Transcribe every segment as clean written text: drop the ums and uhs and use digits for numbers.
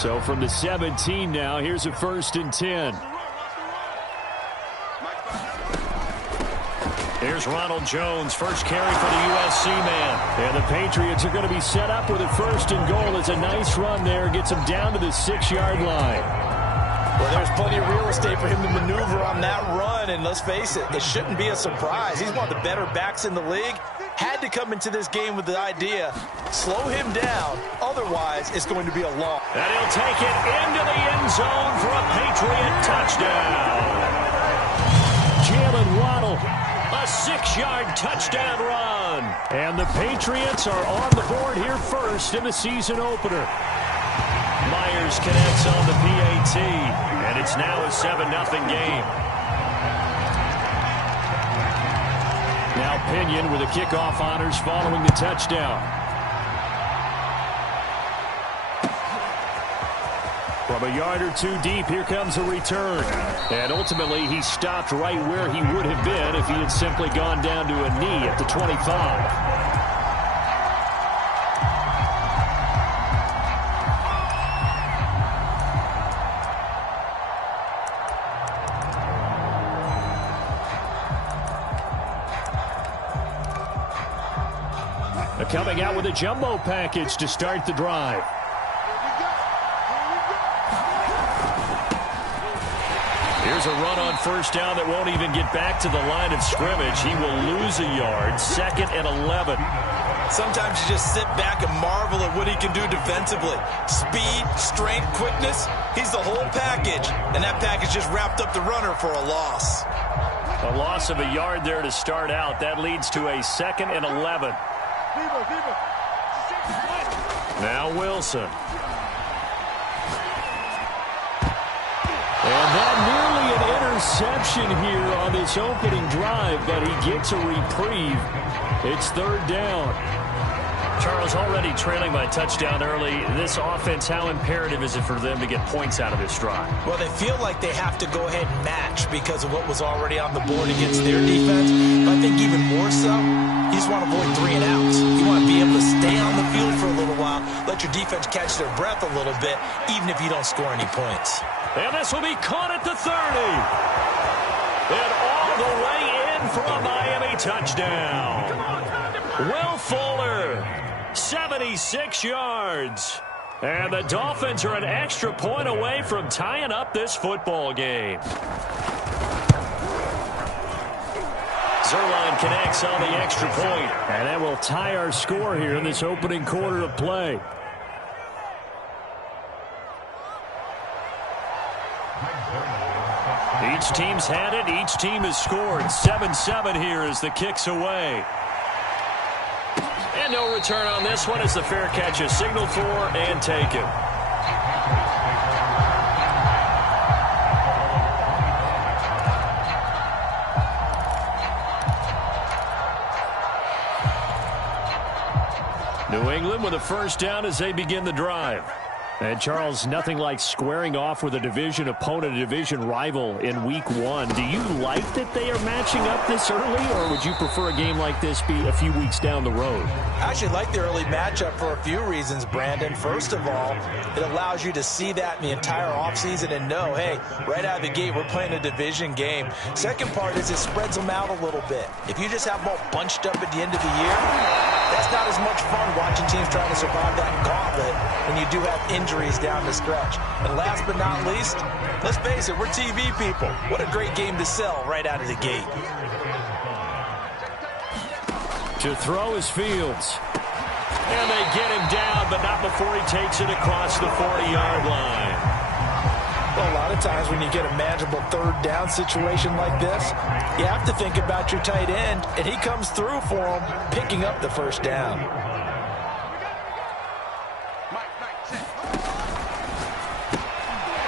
So from the 17 now, here's a 1st and 10. Here's Ronald Jones, first carry for the USC man. And the Patriots are going to be set up with a 1st and goal. It's a nice run there. Gets him down to the 6-yard line. Well, there's plenty of real estate for him to maneuver on that run. And let's face it, it shouldn't be a surprise. He's one of the better backs in the league. Had to come into this game with the idea, slow him down. Otherwise, it's going to be a loss. And he'll take it into the end zone for a Patriot touchdown. Jalen Waddle. A 6-yard touchdown run. And the Patriots are on the board here first in the season opener. Myers connects on the PAT. And it's now a 7-0 game. Now Pinion with the kickoff honors following the touchdown. From a yard or two deep, here comes a return. And ultimately, he stopped right where he would have been if he had simply gone down to a knee at the 25. Coming out with a jumbo package to start the drive. Here's a run on 1st down that won't even get back to the line of scrimmage. He will lose a yard. 2nd and 11. Sometimes you just sit back and marvel at what he can do defensively. Speed, strength, quickness. He's the whole package. And that package just wrapped up the runner for a loss. A loss of a yard there to start out. That leads to a 2nd and 11. Now Wilson. And that nearly an interception here on this opening drive, but he gets a reprieve. It's 3rd down. Charles, already trailing by touchdown early. This offense, how imperative is it for them to get points out of this drive? Well, they feel like they have to go ahead and match because of what was already on the board against their defense. But I think even more so, you just want to avoid 3 and outs. You want to be able to stay on the field for a little while, let your defense catch their breath a little bit, even if you don't score any points. And this will be caught at the 30. And all the way in for a Miami touchdown. Will Fuller, 76 yards. And the Dolphins are an extra point away from tying up this football game. Zerline connects on the extra point. And that will tie our score here in this opening quarter of play. Each team's had it. Each team has scored. 7-7 here as the kick's away. And no return on this one as the fair catch is signaled for and taken. New England with a 1st down as they begin the drive. And, Charles, nothing like squaring off with a division opponent, a division rival in Week 1. Do you like that they are matching up this early, or would you prefer a game like this be a few weeks down the road? I actually like the early matchup for a few reasons, Brandon. First of all, it allows you to see that in the entire offseason and know, hey, right out of the gate, we're playing a division game. Second part is it spreads them out a little bit. If you just have them all bunched up at the end of the year, that's not as much fun watching teams trying to survive that gauntlet when you do have injuries down the stretch. And last but not least, let's face it, we're TV people. What a great game to sell right out of the gate. To throw is Fields. And they get him down, but not before he takes it across the 40-yard line. Well, a lot of times when you get a manageable 3rd down situation like this, you have to think about your tight end, and he comes through for him, picking up the 1st down.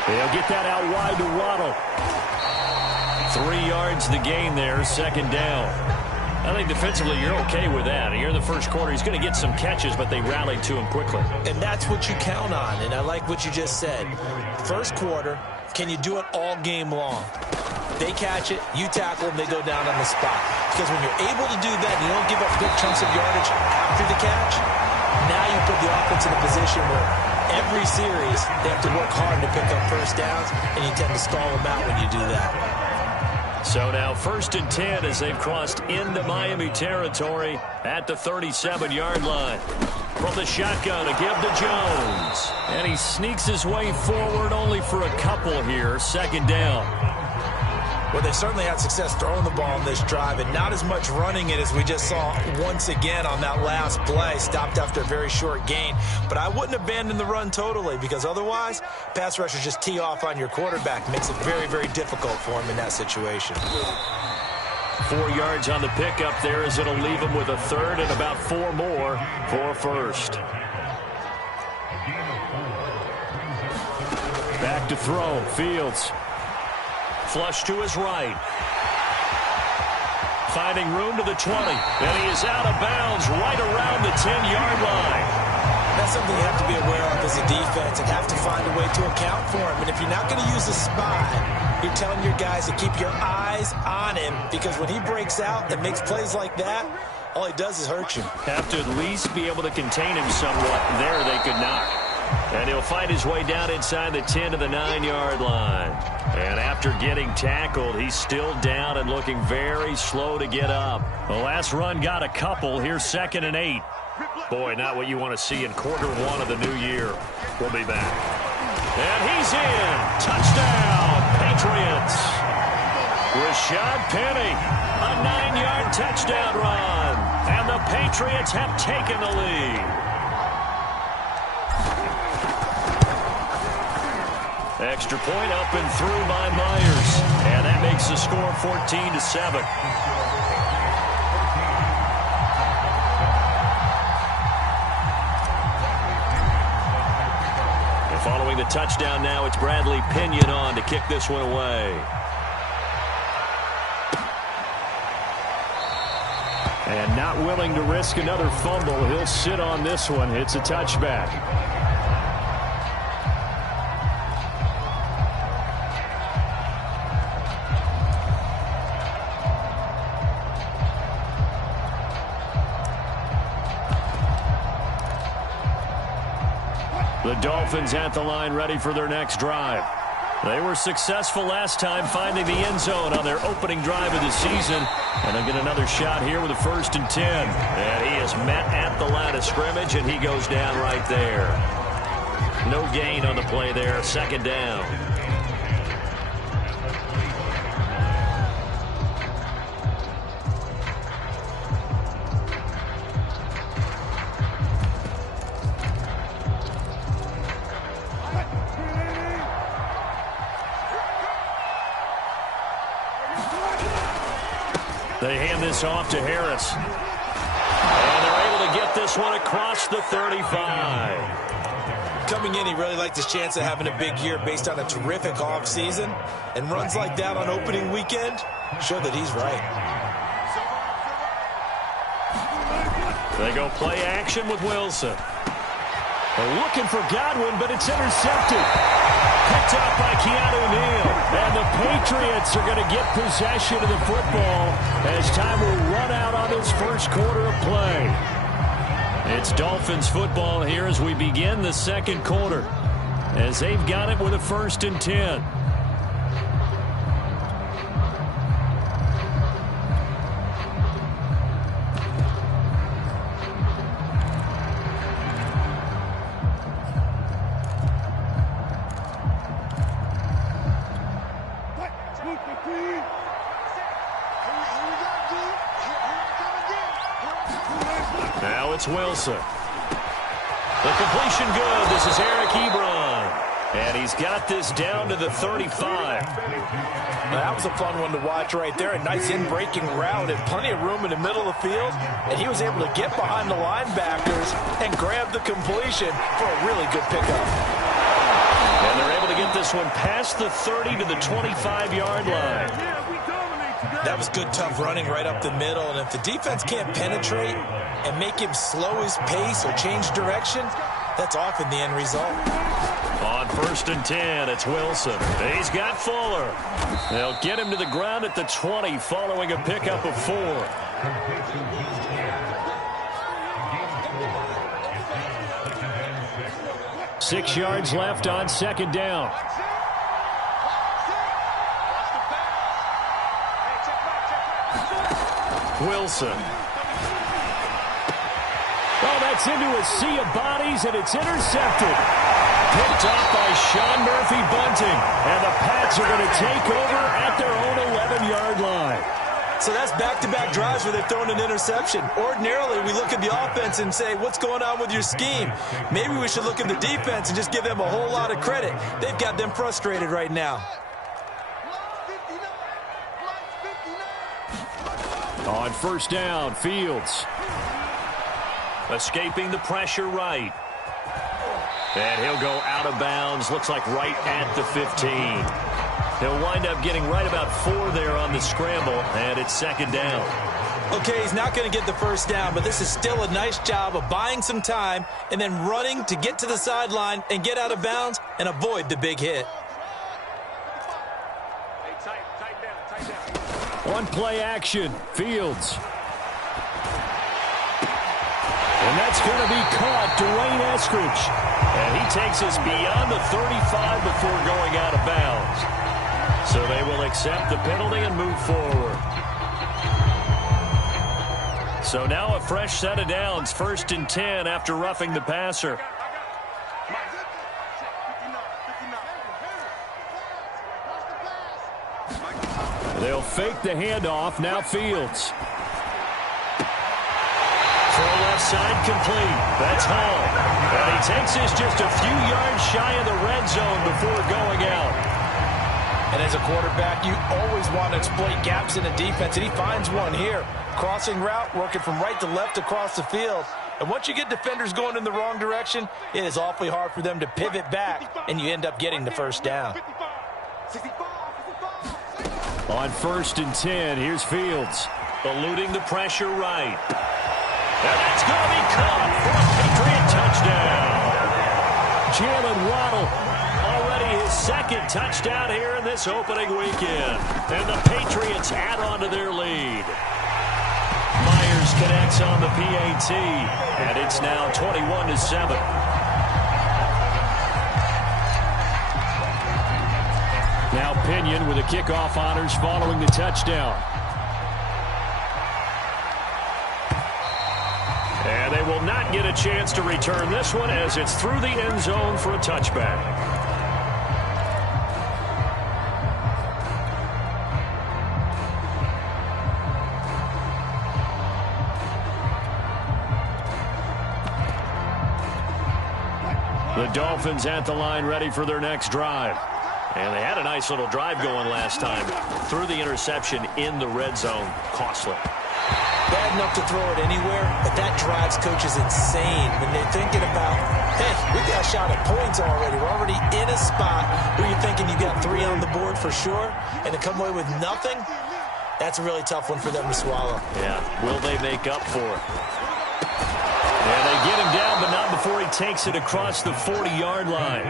They'll get that out wide to Waddle. 3 yards the gain there, 2nd down. I think defensively you're okay with that. Here in the first quarter, he's going to get some catches, but they rallied to him quickly. And that's what you count on, and I like what you just said. First quarter, can you do it all game long? They catch it, you tackle them, they go down on the spot. Because when you're able to do that, you don't give up big chunks of yardage after the catch, now you put the offense in a position where every series, they have to work hard to pick up first downs, and you tend to stall them out when you do that. So now 1st and 10 as they've crossed into Miami territory at the 37-yard line. From the shotgun, a give to Jones. And he sneaks his way forward only for a couple here. 2nd down. Well, they certainly had success throwing the ball in this drive and not as much running it as we just saw once again on that last play. Stopped after a very short gain. But I wouldn't abandon the run totally because otherwise, pass rushers just tee off on your quarterback. Makes it very, very difficult for him in that situation. 4 yards on the pickup there as it'll leave him with a 3rd and about 4 more for a 1st. Back to throw. Fields. Flush to his right. Finding room to the 20. And he is out of bounds right around the 10-yard line. That's something you have to be aware of as a defense and have to find a way to account for him. And if you're not going to use a spy, you're telling your guys to keep your eyes on him because when he breaks out and makes plays like that, all he does is hurt you. Have to at least be able to contain him somewhat. There they could not. And he'll fight his way down inside the 10 to the 9-yard line. And after getting tackled, he's still down and looking very slow to get up. The last run got a couple. Here's 2nd and 8. Boy, not what you want to see in quarter 1 of the new year. We'll be back. And he's in. Touchdown, Patriots. Rashad Penny, a 9-yard touchdown run. And the Patriots have taken the lead. Extra point up and through by Myers. And that makes the score 14-7. And following the touchdown now, it's Bradley Pinion on to kick this one away. And not willing to risk another fumble. He'll sit on this one. It's a touchback. The Dolphins at the line ready for their next drive. They were successful last time finding the end zone on their opening drive of the season. And they'll get another shot here with a 1st and 10. And he is met at the line of scrimmage, and he goes down right there. No gain on the play there. 2nd down. They hand this off to Harris. And they're able to get this one across the 35. Coming in, he really liked his chance of having a big year based on a terrific offseason. And runs like that on opening weekend show that he's right. They go play action with Wilson. They're looking for Godwin, but it's intercepted. Picked up by Keanu Neal. And the Patriots are going to get possession of the football as time will run out on this first quarter of play. It's Dolphins football here as we begin the 2nd quarter. As they've got it with a 1st and 10. Now it's Wilson. The completion good. This is Eric Ebron. And he's got this down to the 35. That was a fun one to watch right there. A nice in-breaking route and plenty of room in the middle of the field. And he was able to get behind the linebackers and grab the completion for a really good pickup. And they're able to get this one past the 30 to the 25-yard line. That was good, tough running right up the middle. And if the defense can't penetrate and make him slow his pace or change direction, that's often the end result. On 1st and 10, it's Wilson. He's got Fuller. They'll get him to the ground at the 20 following a pickup of 4. 6 yards left on second down. Wilson. Oh, that's into a sea of bodies, and it's intercepted. Picked off by Sean Murphy-Bunting. And the Pats are going to take over at their own 11-yard line. So that's back-to-back drives where they've thrown an interception. Ordinarily, we look at the offense and say, what's going on with your scheme? Maybe we should look at the defense and just give them a whole lot of credit. They've got them frustrated right now. On first down, Fields. Escaping the pressure right. And he'll go out of bounds, looks like right at the 15. He'll wind up getting right about 4 there on the scramble, and it's second down. Okay, he's not going to get the first down, but this is still a nice job of buying some time and then running to get to the sideline and get out of bounds and avoid the big hit. One play action, Fields. And that's going to be caught, Dwayne Eskridge. And he takes us beyond the 35 before going out of bounds. So they will accept the penalty and move forward. So now a fresh set of downs, 1st and 10 after roughing the passer. They'll fake the handoff, now Fields. Throw left side complete. That's Hall. And he takes this just a few yards shy of the red zone before going out. And as a quarterback, you always want to exploit gaps in the defense, and he finds one here. Crossing route, working from right to left across the field. And once you get defenders going in the wrong direction, it is awfully hard for them to pivot back, and you end up getting the first down. On 1st and 10, here's Fields. Eluding the pressure right. And that's going to be caught for a Patriot touchdown. Jalen Waddle, already his 2nd touchdown here in this opening weekend. And the Patriots add on to their lead. Myers connects on the PAT, and it's now 21-7. Now Pinion with the kickoff honors following the touchdown. And they will not get a chance to return this one as it's through the end zone for a touchback. The Dolphins at the line ready for their next drive. And they had a nice little drive going last time. Threw the interception in the red zone. Costly. Bad enough to throw it anywhere, but that drives coaches insane when they're thinking about, hey, we got a shot at points already. We're already in a spot where you're thinking you got 3 on the board for sure, and to come away with nothing, that's a really tough one for them to swallow. Yeah, will they make up for it? Yeah, they get him down, but not before he takes it across the 40-yard line.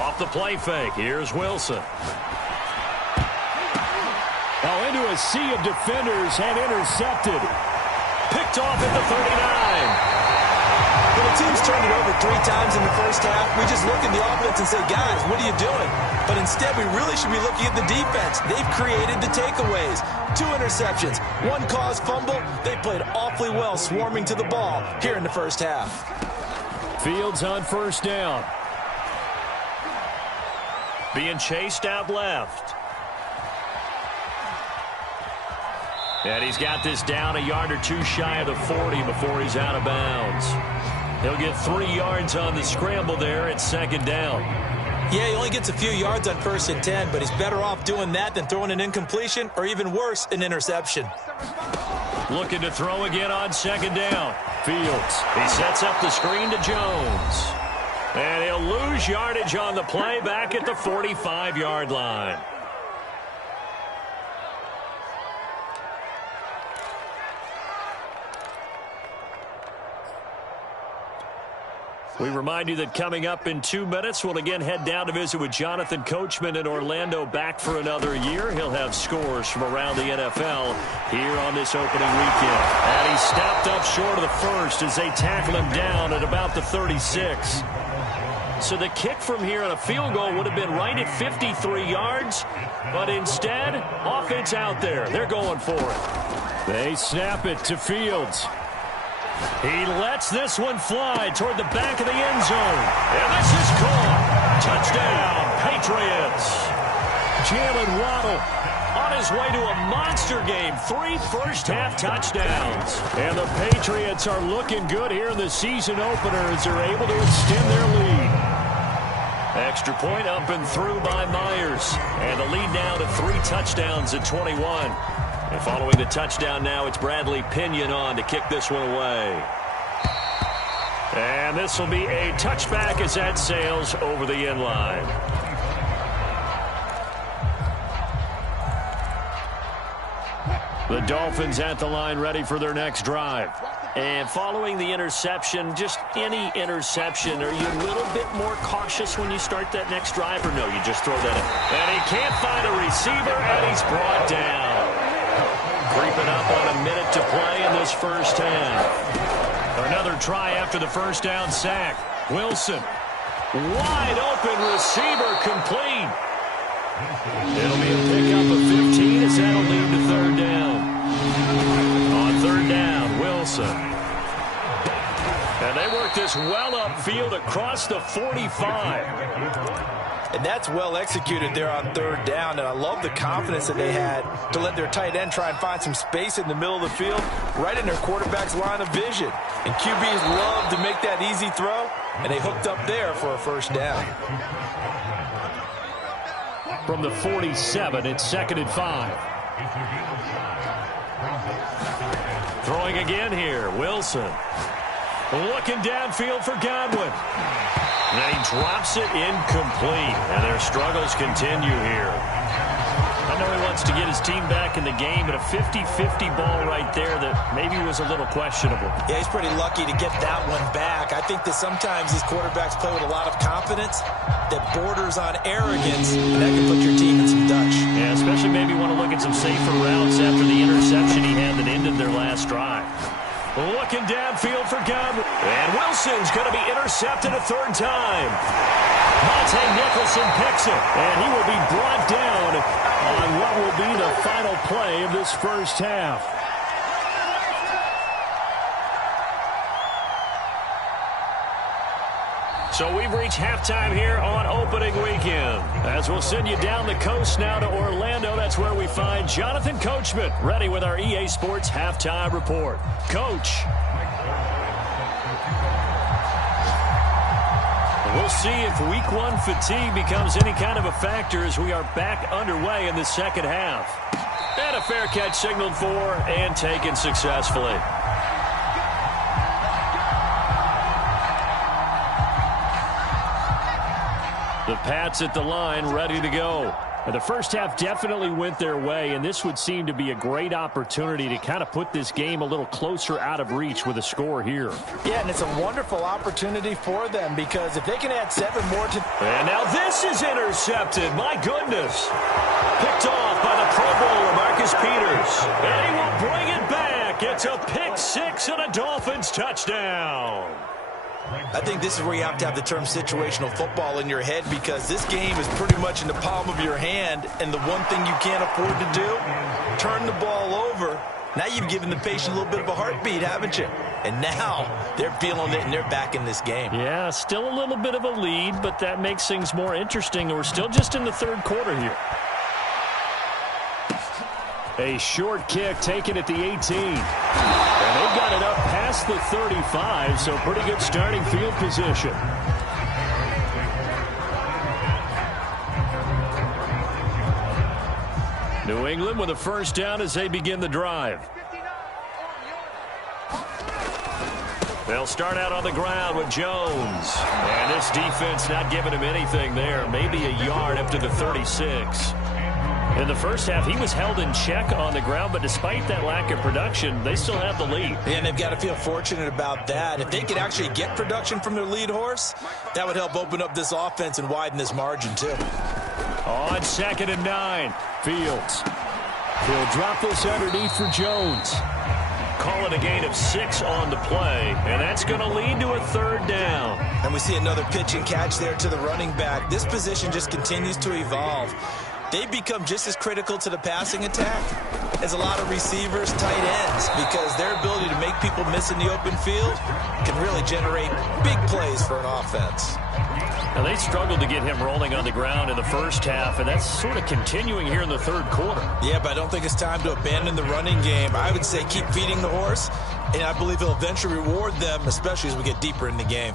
Off the play fake. Here's Wilson. Now into a sea of defenders and intercepted. Picked off at the 39. When a team's turned it over 3 times in the first half, we just look at the offense and say, guys, what are you doing? But instead, we really should be looking at the defense. They've created the takeaways. 2 interceptions, 1 caused fumble. They played awfully well swarming to the ball here in the first half. Fields on first down. Being chased out left. And he's got this down a yard or 2 shy of the 40 before he's out of bounds. He'll get 3 yards on the scramble there at second down. Yeah, he only gets a few yards on 1st and 10, but he's better off doing that than throwing an incompletion or even worse, an interception. Looking to throw again on second down. Fields. He sets up the screen to Jones. And he'll lose yardage on the play back at the 45-yard line. We remind you that coming up in 2 minutes, we'll again head down to visit with Jonathan Coachman in Orlando, back for another year. He'll have scores from around the NFL here on this opening weekend. And he stepped up short of the first as they tackle him down at about the 36. So the kick from here on a field goal would have been right at 53 yards, but instead, offense out there. They're going for it. They snap it to Fields. He lets this one fly toward the back of the end zone. And this is caught. Touchdown, Patriots. Jalen Waddle on his way to a monster game. 3 first-half touchdowns. And the Patriots are looking good here in the season opener as they're able to extend their lead. Extra point up and through by Myers. And the lead now to 3 touchdowns at 21. And following the touchdown now, it's Bradley Pinion on to kick this one away. And this will be a touchback as that sails over the end line. The Dolphins at the line ready for their next drive. And following the interception, just any interception, are you a little bit more cautious when you start that next drive, or no, you just throw that in? And he can't find a receiver, and he's brought down. Creeping up on a minute to play in this first half. Another try after the first down sack. Wilson. Wide open receiver, complete. It'll be a pickup of 15 as that'll lead to third down. On third down, Wilson. And they work this well upfield across the 45. And that's well executed there on third down. And I love the confidence that they had to let their tight end try and find some space in the middle of the field, right in their quarterback's line of vision. And QBs love to make that easy throw, and they hooked up there for a first down. From the 47, it's 2nd and 5. Throwing again here, Wilson. Looking downfield for Godwin. And then he drops it incomplete. And their struggles continue here. I know he wants to get his team back in the game, but a 50-50 ball right there that maybe was a little questionable. Yeah, he's pretty lucky to get that one back. I think that sometimes these quarterbacks play with a lot of confidence that borders on arrogance, and that can put your team in some Dutch. Yeah, especially maybe want to look at some safer routes after the interception he had that ended their last drive. Looking downfield for Godwin. And Wilson's going to be intercepted a third time. Monte Nicholson picks it. And he will be brought down on what will be the final play of this first half. So we've reached halftime here on opening weekend. As we'll send you down the coast now to Orlando, that's where we find Jonathan Coachman, ready with our EA Sports Halftime Report. Coach. We'll see if Week 1 fatigue becomes any kind of a factor as we are back underway in the second half. And a fair catch signaled for and taken successfully. The Pats at the line, ready to go. And the first half definitely went their way, and this would seem to be a great opportunity to kind of put this game a little closer out of reach with a score here. Yeah, and it's a wonderful opportunity for them because if they can add 7 more to... And now this is intercepted. My goodness. Picked off by the Pro Bowler, Marcus Peters. And he will bring it back. It's a pick 6 and a Dolphins touchdown. I think this is where you have to have the term situational football in your head because this game is pretty much in the palm of your hand, and the one thing you can't afford to do, turn the ball over. Now you've given the patient a little bit of a heartbeat, haven't you? And now they're feeling it, and they're back in this game. Yeah, still a little bit of a lead, but that makes things more interesting. We're still just in the third quarter here. A short kick taken at the 18. And they've got it up past the 35, so pretty good starting field position. New England with a first down as they begin the drive. They'll start out on the ground with Jones. And this defense not giving him anything there. Maybe a yard up to the 36. In the first half, he was held in check on the ground, but despite that lack of production, they still have the lead. And they've got to feel fortunate about that. If they could actually get production from their lead horse, that would help open up this offense and widen this margin, too. On 2nd and 9, Fields. He'll drop this underneath for Jones. Call it a gain of 6 on the play, and that's going to lead to a 3rd down. And we see another pitch and catch there to the running back. This position just continues to evolve. They've become just as critical to the passing attack as a lot of receivers, tight ends, because their ability to make people miss in the open field can really generate big plays for an offense. Now, they struggled to get him rolling on the ground in the first half, and that's sort of continuing here in the 3rd quarter. Yeah, but I don't think it's time to abandon the running game. I would say keep feeding the horse, and I believe he'll eventually reward them, especially as we get deeper in the game.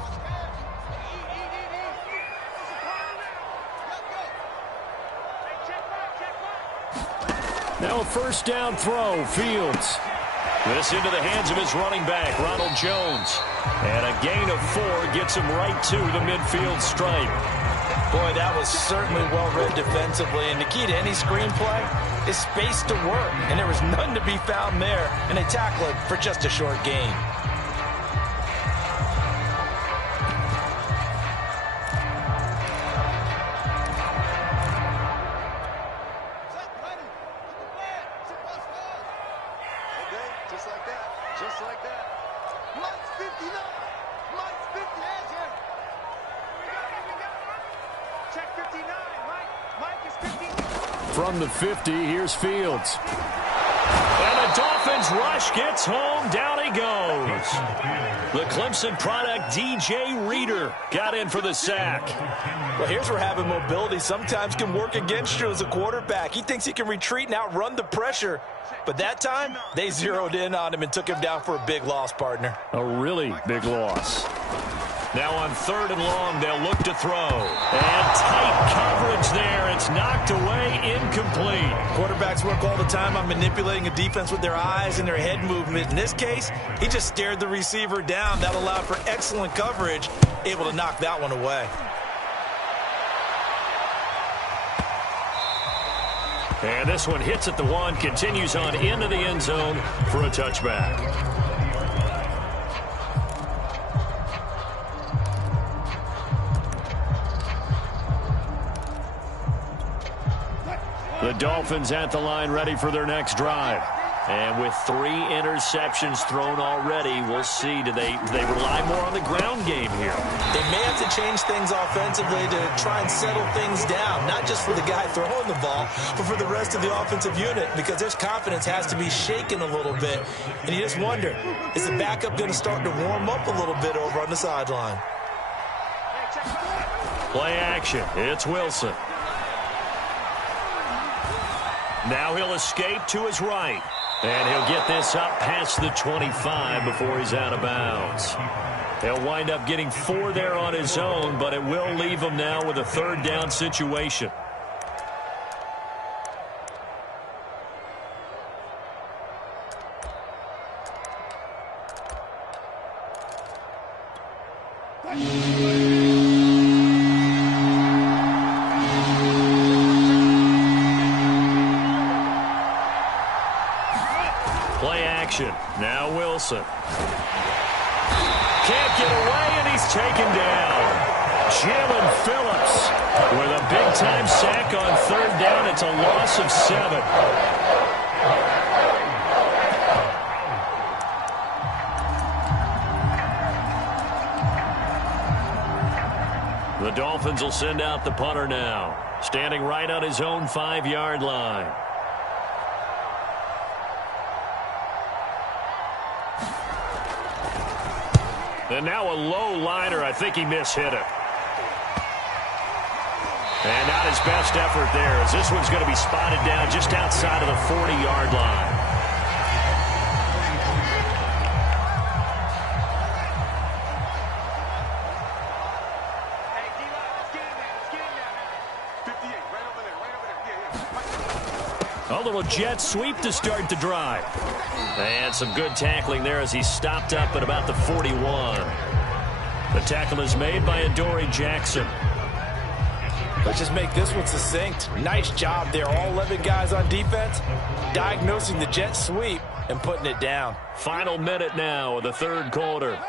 Now a 1st down throw, Fields. This into the hands of his running back, Ronald Jones. And a gain of 4 gets him right to the midfield stripe. Boy, that was certainly well read defensively. And the key to any screenplay is space to work. And there was none to be found there. And they tackle it for just a short gain. From the 50, here's Fields. And the Dolphins rush gets home. Down he goes. The Clemson product, DJ Reader, got in for the sack. Well, here's where having mobility sometimes can work against you as a quarterback. He thinks he can retreat and outrun the pressure. But that time, they zeroed in on him and took him down for a big loss, partner. A really big loss. Now on 3rd and long, they'll look to throw. And tight coverage there. It's knocked away, incomplete. Quarterbacks work all the time on manipulating a defense with their eyes and their head movement. In this case, he just stared the receiver down. That allowed for excellent coverage, able to knock that one away. And this one hits at the 1, continues on into the end zone for a touchback. The Dolphins at the line, ready for their next drive. And with 3 interceptions thrown already, we'll see. Do they rely more on the ground game here? They may have to change things offensively to try and settle things down, not just for the guy throwing the ball, but for the rest of the offensive unit, because their confidence has to be shaken a little bit. And you just wonder, is the backup going to start to warm up a little bit over on the sideline? Play action. It's Wilson. Now he'll escape to his right. And he'll get this up past the 25 before he's out of bounds. He'll wind up getting 4 there on his own, but it will leave him now with a 3rd down situation. Play action. Now Wilson. Can't get away, and he's taken down. Jalen Phillips with a big-time sack on 3rd down. It's a loss of 7. The Dolphins will send out the punter now, standing right on his own 5-yard line. And now a low liner. I think he mishit it. And not his best effort there, as this one's going to be spotted down just outside of the 40-yard line. A little jet sweep to start the drive. And some good tackling there as he stopped up at about the 41. The tackle is made by Adoree Jackson. Let's just make this one succinct. Nice job there. All 11 guys on defense, diagnosing the jet sweep and putting it down. Final minute now of the third quarter.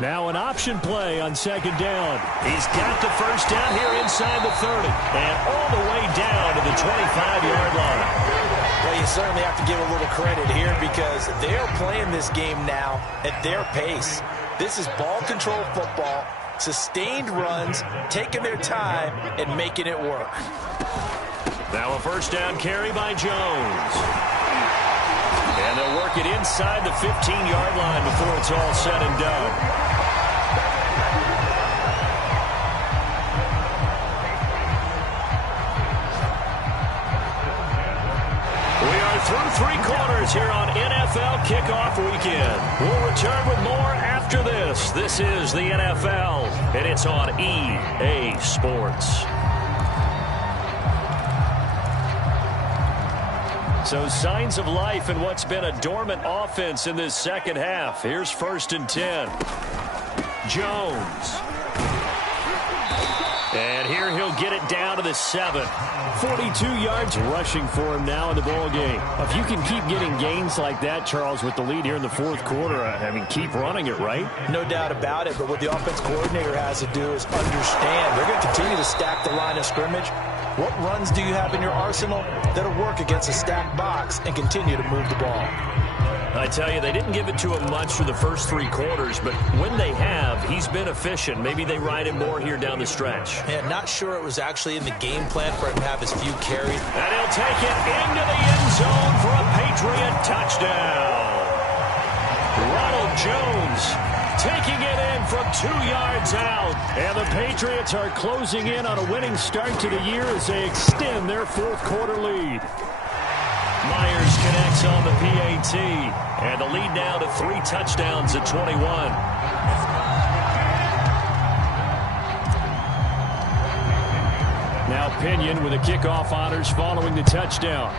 Now an option play on second down. He's got the first down here inside the 30 and all the way down to the 25-yard line. Well, you certainly have to give a little credit here because they're playing this game now at their pace. This is ball control football, sustained runs, taking their time and making it work. Now a first down carry by Jones. And they'll work it inside the 15-yard line before it's all said and done. We are through three quarters here on NFL Kickoff Weekend. We'll return with more after this. This is the NFL, and it's on EA Sports. So signs of life in what's been a dormant offense in this second half. Here's 1st and 10. Jones. And here he'll get it down to the 7. 42 yards rushing for him now in the ball game. If you can keep getting gains like that, Charles, with the lead here in the fourth quarter, I mean, keep running it, right? No doubt about it, but what the offense coordinator has to do is understand. They're going to continue to stack the line of scrimmage. What runs do you have in your arsenal that'll work against a stacked box and continue to move the ball? I tell you, they didn't give it to him much for the first three quarters, but when they have, he's been efficient. Maybe they ride him more here down the stretch. Yeah, not sure it was actually in the game plan for him to have his few carries. And he'll take it into the end zone for a Patriot touchdown. Ronald Jones taking it in from 2 yards out. And the Patriots are closing in on a winning start to the year as they extend their fourth quarter lead. Myers connects on the PAT. And the lead now to 3 touchdowns at 21. Now Pinion with the kickoff honors following the touchdown.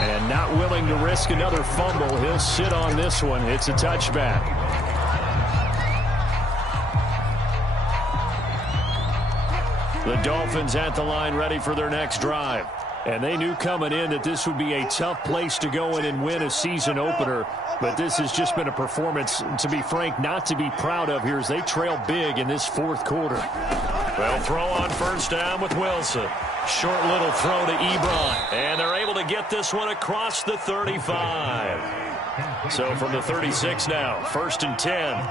And not willing to risk another fumble. He'll sit on this one. It's a touchback. The Dolphins at the line ready for their next drive. And they knew coming in that this would be a tough place to go in and win a season opener. But this has just been a performance, to be frank, not to be proud of here as they trail big in this fourth quarter. Well, throw on first down with Wilson. Short little throw to Ebron. And they're able to get this one across the 35. So from the 36 now, 1st and 10.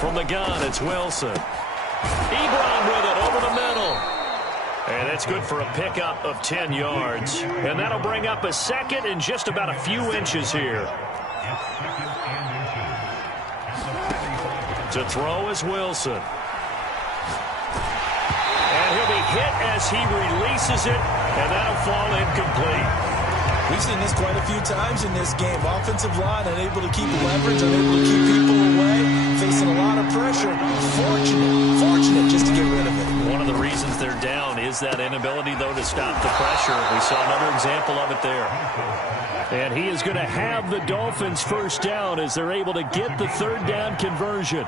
From the gun, it's Wilson. Ebron with it over the middle. And that's good for a pickup of 10 yards. And that'll bring up a second and just about a few inches here. To throw is Wilson. And he'll be hit as he releases it, and that'll fall incomplete. We've seen this quite a few times in this game. Offensive line unable to keep leverage, unable to keep people away, facing a lot of pressure. Fortunate just to get rid of it. One of the reasons they're down is that inability, though, to stop the pressure. We saw another example of it there. And he is going to have the Dolphins first down as they're able to get the third down conversion.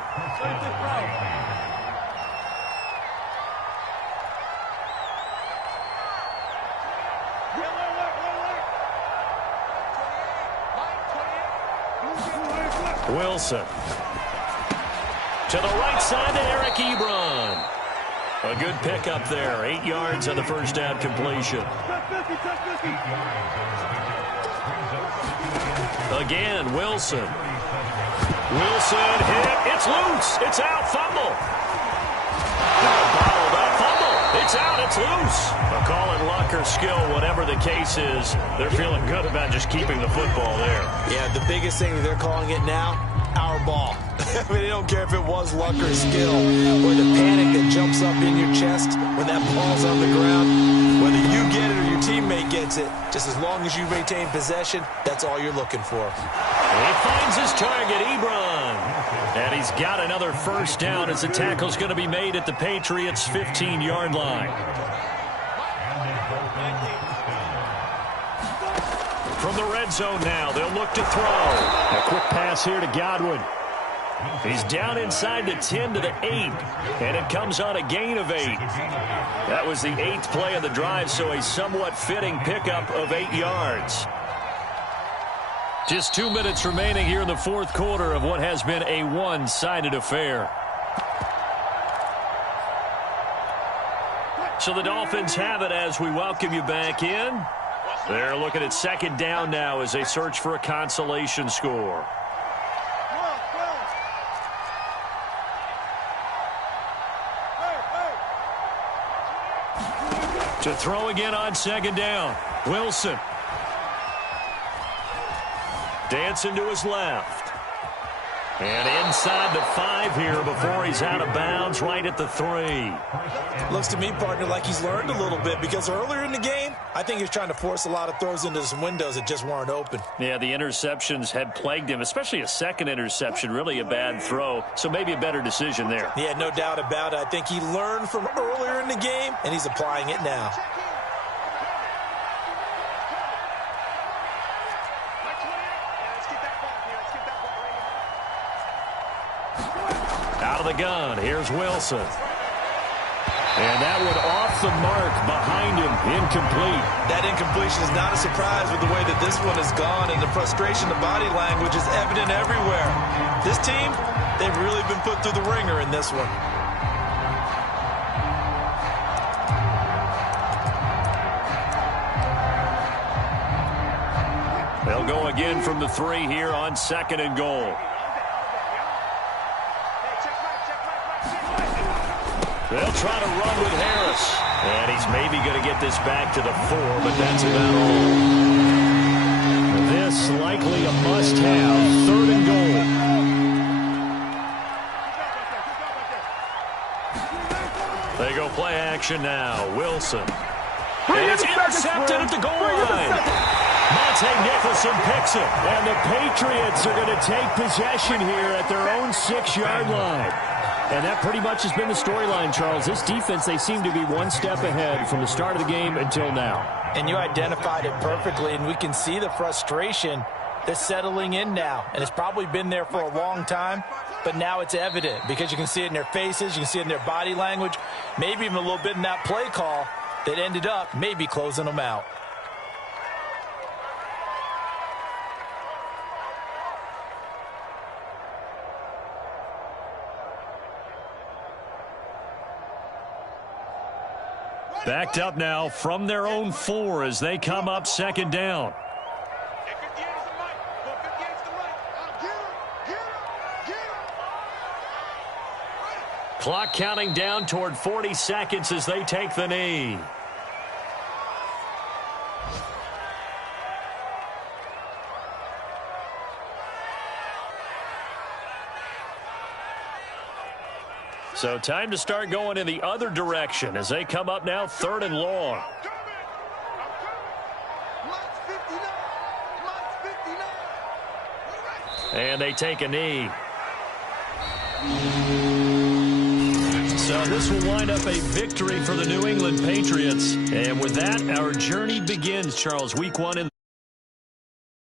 Wilson. To the right side to Eric Ebron. A good pickup there. 8 yards on the first down completion. Again, Wilson. Wilson hit. It's loose. It's out. Fumble. Bottled up. Fumble. It's out. It's loose. I'll call it luck or skill, whatever the case is. They're feeling good about just keeping the football there. Yeah, the biggest thing that they're calling it now, our ball. I mean, they don't care if it was luck or skill or the panic that jumps up in your chest when that ball's on the ground. Whether you get it or your teammate gets it, just as long as you maintain possession, that's all you're looking for. He finds his target, Ebron. And he's got another first down as the tackle's going to be made at the Patriots' 15-yard line. From the red zone now, they'll look to throw. A quick pass here to Godwin. He's down inside the 10 to the 8, and it comes on a gain of 8. That was the 8th play of the drive, so a somewhat fitting pickup of 8 yards. Just 2 minutes remaining here in the fourth quarter of what has been a one-sided affair. So the Dolphins have it as we welcome you back in. They're looking at second down now as they search for a consolation score. To throw again on second down. Wilson. Dancing to his left. And inside the 5 here before he's out of bounds right at the 3. Looks to me, partner, like he's learned a little bit because earlier in the game, I think he was trying to force a lot of throws into some windows that just weren't open. Yeah, the interceptions had plagued him, especially a second interception, really a bad throw. So maybe a better decision there. Yeah, no doubt about it. I think he learned from earlier in the game, and he's applying it now. Out of the gun, here's Wilson. And that one off the mark behind him, incomplete. That incompletion is not a surprise with the way that this one has gone, and the frustration, the body language is evident everywhere. This team, they've really been put through the ringer in this one. They'll go again from the 3 here on second and goal. They'll try to run with Harris. And he's maybe going to get this back to the 4, but that's about all. This likely a must-have, third and goal. They go play action now. Wilson. And it's intercepted at the goal line. Monte Nicholson picks it. And the Patriots are going to take possession here at their own 6-yard line. And that pretty much has been the storyline, Charles. This defense, they seem to be one step ahead from the start of the game until now. And you identified it perfectly, and we can see the frustration that's settling in now. And it's probably been there for a long time, but now it's evident because you can see it in their faces, you can see it in their body language, maybe even a little bit in that play call that ended up maybe closing them out. Backed up now from their own 4 as they come up second down. Clock counting down toward 40 seconds as they take the knee. So time to start going in the other direction as they come up now third and long. And they take a knee. So this will wind up a victory for the New England Patriots. And with that, our journey begins, Charles. Week 1 in